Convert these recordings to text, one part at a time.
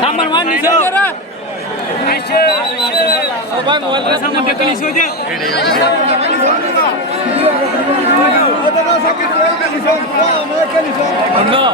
সামান মান নিছে রে আইছে সবাই মোবাইলের সামনে দেখে নিছে যে না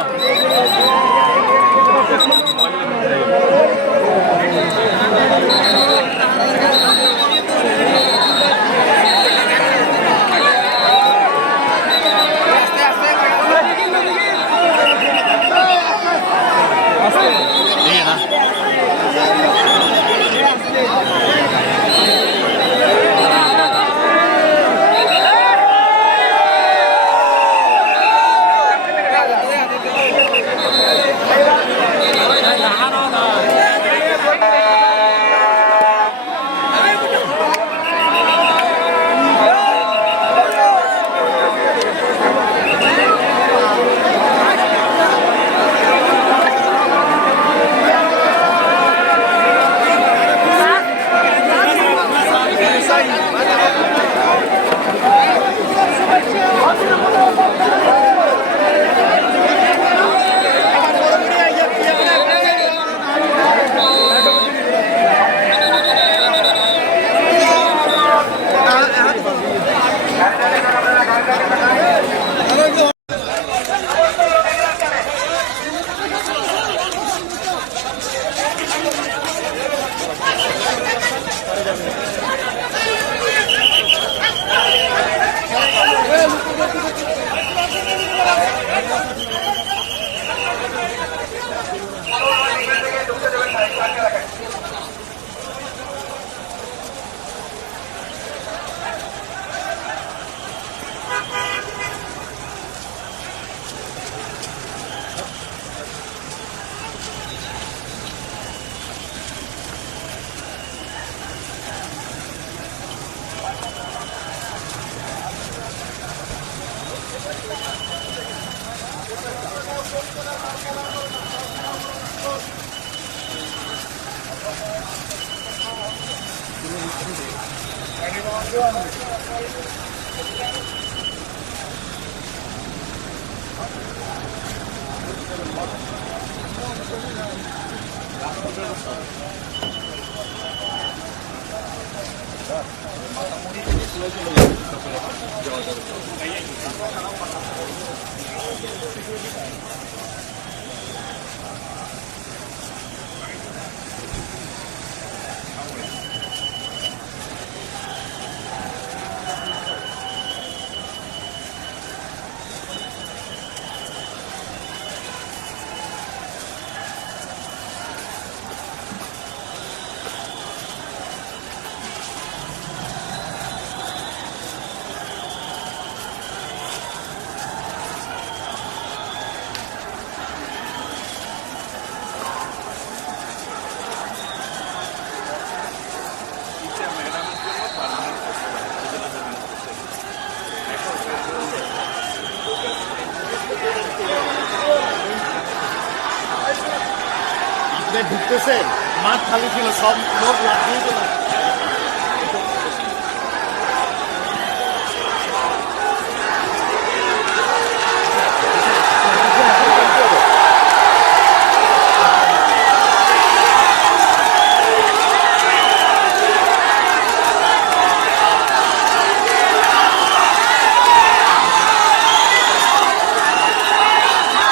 ঢুকতেছে মাঠ খালি ছিল সব লোক লাগিয়ে দিল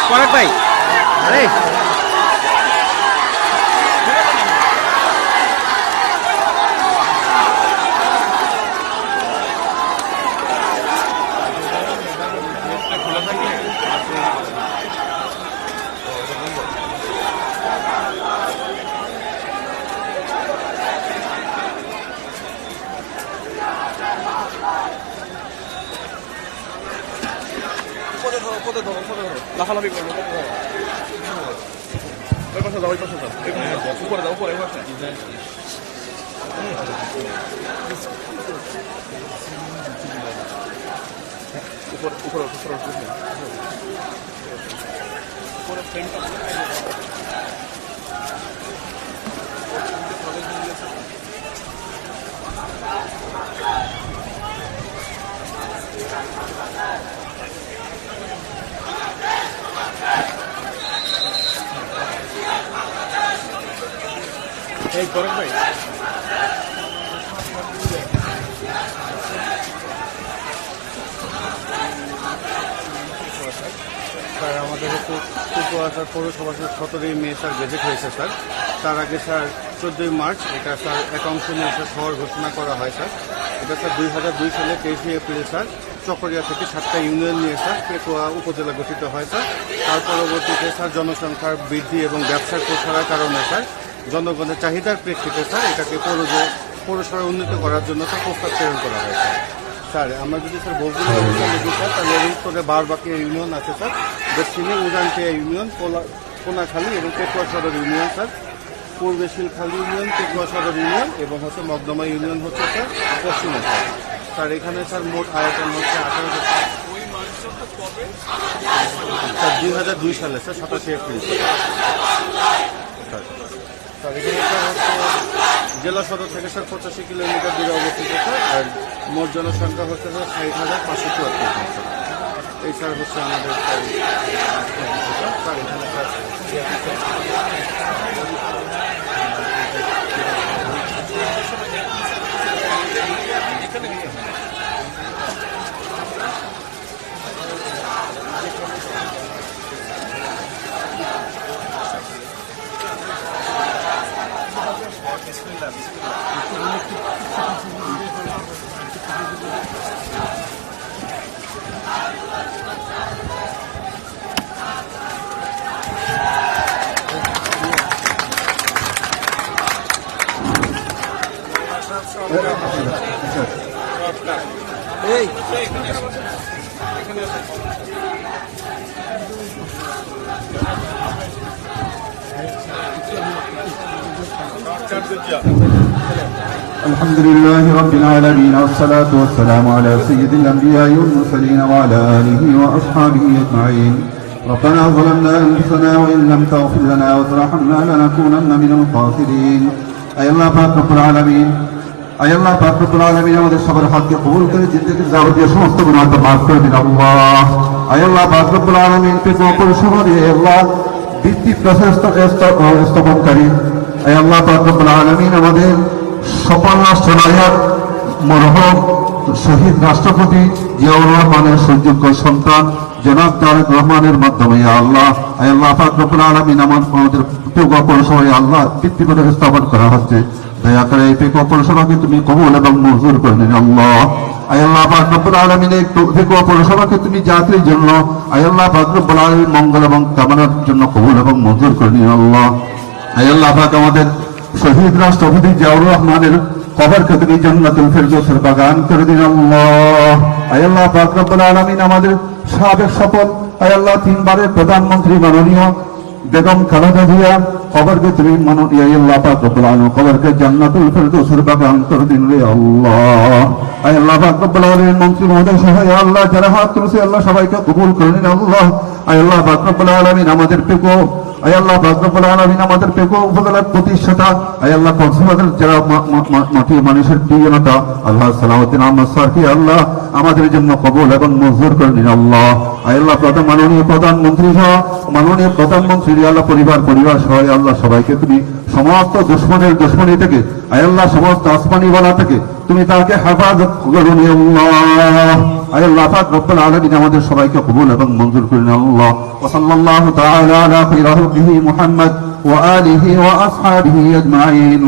পরাগ ভাই আরে লাফালাফি করলো ওই পাশে দাও ওই পাশে দাও উপরে দাও উপরে উপরে উপরে উপরে উপরে ফ্রেমটা করেন ভাই স্যার আমাদের হচ্ছে কুকুয়াশার পৌরসভা 17ই মে স্যার গেজেট হয়েছে স্যার। তার আগে স্যার 14ই মার্চ এটা স্যার একাংশ নিয়ে স্যার শহর ঘোষণা করা হয় স্যার। এটা স্যার 2002 সালে 23 এপ্রিলে স্যার চকরিয়া থেকে 7টা ইউনিয়ন নিয়ে স্যার পেকুয়া উপজেলা গঠিত হয় স্যার। তার পরবর্তীতে স্যার জনসংখ্যার বৃদ্ধি এবং ব্যবসার প্রসারের কারণে স্যার জনগণের চাহিদার প্রেক্ষিতে স্যার এটাকে পৌরসভায় উন্নীত করার জন্য স্যার প্রস্তাব প্রেরণ করা হয় স্যার। স্যার আমরা যদি স্যার বলগুলো লিখি স্যার তাহলে এর উত্তরে বারবাকিয়া ইউনিয়ন আছে স্যার, দক্ষিণে উজানটিয়া ইউনিয়ন, কোনাখালী এবং পেকুয়া সদর ইউনিয়ন স্যার, পূর্বে শিলখালী ইউনিয়ন, পেকুয়া সদর ইউনিয়ন এবং হচ্ছে মগদমা ইউনিয়ন হচ্ছে স্যার পশ্চিমে স্যার। স্যার এখানে স্যার মোট আয়তন হচ্ছে 18 স্যার 2002 সালে স্যার 27 এপ্রিল স্যার। স্যার এখানে স্যার হচ্ছে জেলা সদর থেকে স্যার 85 কিলোমিটার দূরে অবস্থিত স্যার। আর মোট জনসংখ্যা হচ্ছে স্যার 60,574 স্যার। এই স্যার হচ্ছে আমাদের স্যার এখানে স্যার الحمد لله رب العالمين والصلاة والسلام على سيد الأنبياء والمرسلين وعلى آله وأصحابه أجمعين. ربنا ظلمنا أنفسنا وإن لم تغفر لنا وترحمنا لنكونن من الخاسرين. أي الله পাক রব্বুল আলামিন, আয় আল্লাহ পাক রব্বুল আলামিন আমাদের সবার হককে কবুল করে জিন্দেগির যাবতীয় সমস্ত গুনাহ মাফ করে দিন আল্লাহ। আয় আল্লাহ পাক রব্বুল আলামিন পেকুয়া পৌরসভা দিয়ে আল্লাহ ভিত্তি প্রশস্ত স্থাপনকারী আয় আল্লাহ পাক রব্বুল আলামিন আমাদের সফল রাষ্ট্রনায়ক মরহুম শহীদ রাষ্ট্রপতি জিয়াউর রহমানের সুযোগ্য সন্তান জনাব তারেক রহমানের মাধ্যমে আল্লাহ আয় আল্লাহ পাক রব্বুল আলামিন আমাদের পেকুয়া পৌরসভায় আল্লাহ ভিত্তি স্থাপন করা হচ্ছে। দয়া করে এই পেকুয়া পৌরসভাকে তুমি কবুল এবং মঞ্জুর করে নিন আল্লাহ। আয় আল্লাহ পাক রব্বুল আলামিন এই পেকুয়া পৌরসভাকে তুমি জাতির জন্য আয় আল্লাহ পাক রব্বুল আলামিন মঙ্গল এবং কামনার জন্য কবুল এবং মঞ্জুর করে নিন আল্লাহ। আয় আল্লাহ পাক আমাদের শহীদ রাষ্ট্রপতি জিয়াউর রহমানের কবরকে তুমি জান্নাতুল ফেরদৌসের বাগান করে দিন আল্লাহ। আয় আল্লাহ পাক রব্বুল আলামিন আমাদের সাবেক সফল আয় আল্লাহ 3 বারের প্রধানমন্ত্রী মাননীয় বেগম খালেদা জিয়া কবরকে তুমি মাননীয় আল্লাহ পাক রব্বুল আলামিন কবরকে জান্নাতুল ফেরদৌসের বাগান করে দিন রে আল্লাহ। আয় আল্লাহ পাক রব্বুল আলামিন মন্ত্রী মহোদয় সহ আল্লাহ যারা হাত তুলেছে আল্লাহ সবাইকে কবুল করে নিন আল্লাহ। আয় আল্লাহ পাক রব্বুল আলামিন আমাদের পেকুয়া আয় আল্লাহ পাক রব্বুল আলামিন আমাদের পেকুয়া উপজেলার প্রতিষ্ঠাতা আয় আল্লাহ কক্সবাজার যারা মাটি মানুষের প্রিয়তা আল্লাহ সালাউদ্দিন আহমদ স্যারকে আল্লাহ আমাদের জন্য কবুল এবং মঞ্জুর করে নিন আল্লাহ। আয় আল্লাহ মাননীয় প্রধানমন্ত্রী সহ মাননীয় প্রধানমন্ত্রী আল্লাহ পরিবার সহ আল্লাহ সবাইকে তুমি সমস্ত দুশ্মনী থেকে আয় আল্লাহ সমস্ত আসমানি ওয়ালা থেকে তুমি তাকে হেফাজত করুন আল্লাহ। আয় আল্লাহ পাক রব্বুল আলামিন আমাদের সবাইকে কবুল এবং মঞ্জুর করে নিন আল্লাহ। ওয়া সাল্লাল্লাহু তাআলা আলা খায়রি মুহাম্মদ ওয়া আলিহি ওয়া আসহাবিহি আজমাইন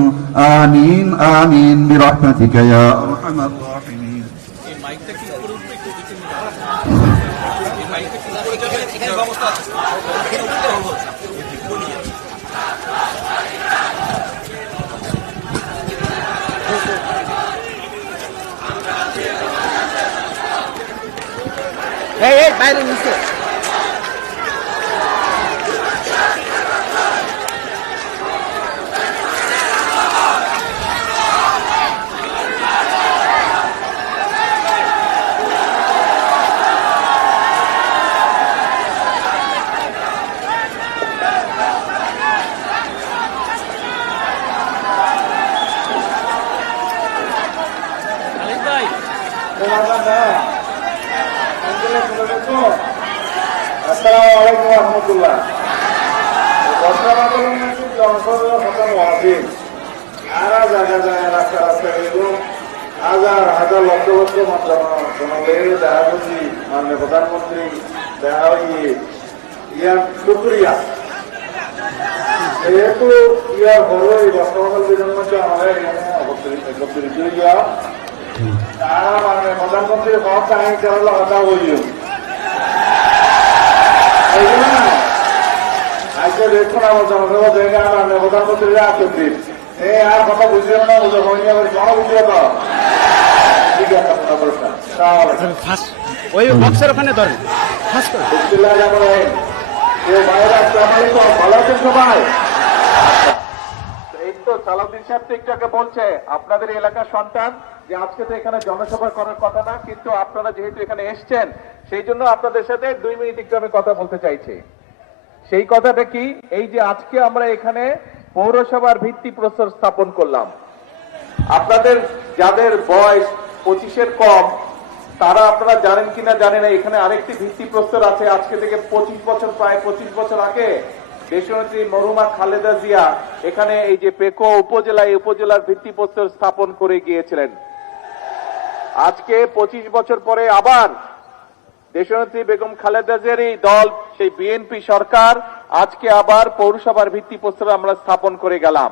আমিন আমিন বিরহমাতিকা ইয়া আরহামার রাহিমিন। এই মাইকটা কি করে উঠবে একটু দিতে এই মাইকটা কি করে যাবে এখানে ব্যবস্থা আছে এখানে উঠতে হবে এই বাইরে নিচে আসসালামু আলাইকুম ওয়া রাহমাতুল্লাহ। জনসভার কথা মহাসিন দেখা যায় রাস্তা রাস্তা কিন্তু হাজার হাজার লক্ষ লক্ষ জনগণের দেখা করছি মাননীয় প্রধানমন্ত্রী দেখা ইয়ার শুক্রিয়া যেহেতু ইয়ার বড় এই বর্তমান বিধানমন্ত্র আমাদের একত্রিত ইয়া তারা মাননীয় প্রধানমন্ত্রীর সব কাহিনী চালালো কথা বলিও আজকে দেখুন আমার জনসভা জায়গা মাননীয় প্রধানমন্ত্রীরা একত্রিত এই আর কথা বুঝিও না বুঝো হয়নি আবার কোনো বুঝিও তো ঠিক আছে আপনার প্রশ্ন ওই বক্সের ওখানে ধরেন ফাঁস করে ভালো আছেন সবাই এই তো সালাউদ্দিন সাহেব তো একটু আগে বলছে আপনাদের এলাকার সন্তান যে আজকে তো এখানে জনসভা করার কথা না, কিন্তু আপনারা যেহেতু এখানে এসছেন সেই জন্য আপনাদের সাথে 2 মিনিট একটু আমি কথা বলতে চাইছি। সেই কথাটা কি, এই যে আজকে আমরা এখানে পৌরসভার ভিত্তিপ্রস্তর স্থাপন করলাম, আপনাদের যাদের বয়স 25-এর কম তারা আপনারা জানেন কিনা জানেন না, এখানে আরেকটি ভিত্তিপ্রস্তর আছে। আজকে থেকে 25 বছর, প্রায় 25 বছর আগে দেশনেত্রী মরহুমা খালেদা জিয়া এখানে এই যে পেকো উপজেলায় উপজেলার ভিত্তিপ্রস্তর স্থাপন করে গিয়েছিলেন। আজকে 25 বছর পরে আবার দেশনেত্রী বেগম খালেদা জিয়ার এই দল, সেই বিএনপি সরকার আজকে আবার পৌরসভার ভিত্তিপ্রস্তর আমরা স্থাপন করে গেলাম।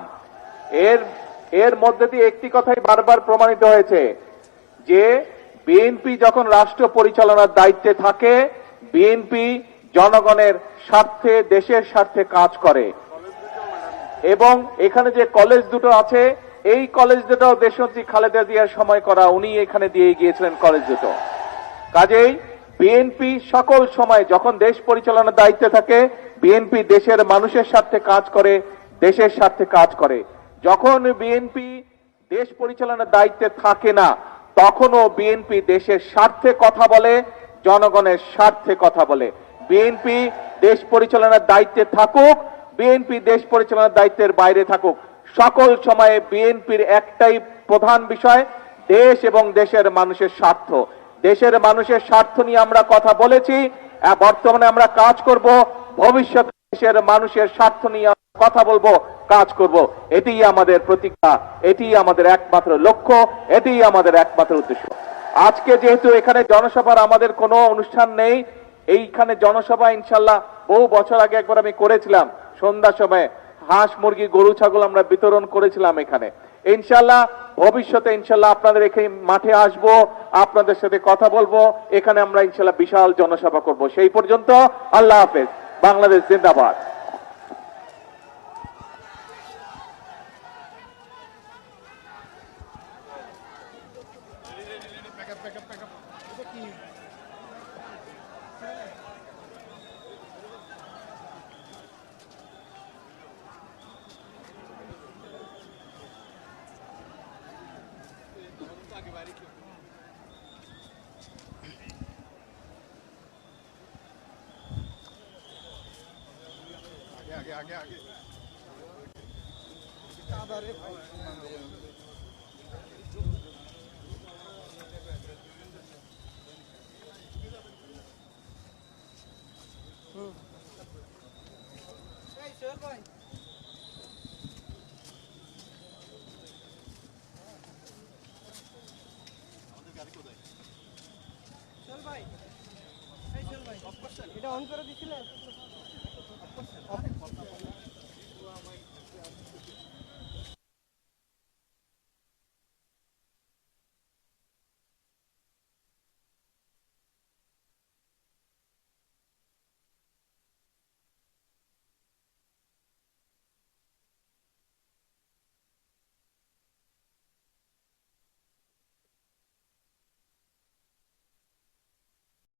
এর মধ্যে দিয়ে একটি কথাই বারবার প্রমাণিত হয়েছে যে বিএনপি যখন রাষ্ট্র পরিচালনার দায়িত্বে থাকে, বিএনপি জনগণের স্বার্থে, দেশের স্বার্থে কাজ করে। এবং এখানে যে কলেজ দুটো আছে, এই কলেজ দুটো দেশনেত্রী খালেদা জিয়ার সময় করা, উনি এখানে দিয়ে গিয়েছিলেন কলেজ দুটো। কাজেই বিএনপি সকল সময় যখন দেশ পরিচালনার দায়িত্বে থাকে, বিএনপি দেশের মানুষের স্বার্থে কাজ করে, দেশের স্বার্থে কাজ করে। যখন বিএনপি দেশ পরিচালনার দায়িত্বে থাকে না, তখনও বিএনপি দেশের স্বার্থে কথা বলে, জনগণের স্বার্থে কথা বলে। বিএনপি দেশ পরিচালনার দায়িত্বে থাকুক, বিএনপি দেশ পরিচালনার দায়িত্বের বাইরে থাকুক, সকল সময়ে বিএনপির একটাই প্রধান বিষয়, দেশ এবং দেশের মানুষের স্বার্থ। দেশের মানুষের স্বার্থ নিয়ে আমরা কথা বলেছি, বর্তমানে আমরা কাজ করব, ভবিষ্যতে দেশের মানুষের স্বার্থ নিয়ে কথা বলবো, কাজ করব। এটিই আমাদের প্রতিজ্ঞা, এটিই আমাদের একমাত্র লক্ষ্য, এটিই আমাদের একমাত্র উদ্দেশ্য। আজকে যেহেতু এখানে জনসভার আমাদের কোনো অনুষ্ঠান নেই, এইখানে জনসভা ইনশাল্লাহ বহু বছর আগে একবার আমি করেছিলাম, সন্ধ্যার সময় হাঁস মুরগি গরু ছাগল আমরা বিতরণ করেছিলাম এখানে। ইনশাল্লাহ ভবিষ্যতে ইনশাল্লাহ আপনাদের এখানে মাঠে আসব, আপনাদের সাথে কথা বলবো, এখানে আমরা ইনশাল্লাহ বিশাল জনসভা করব। সেই পর্যন্ত আল্লাহ হাফেজ, বাংলাদেশ জিন্দাবাদ। এটা অন করে দিছিলেন?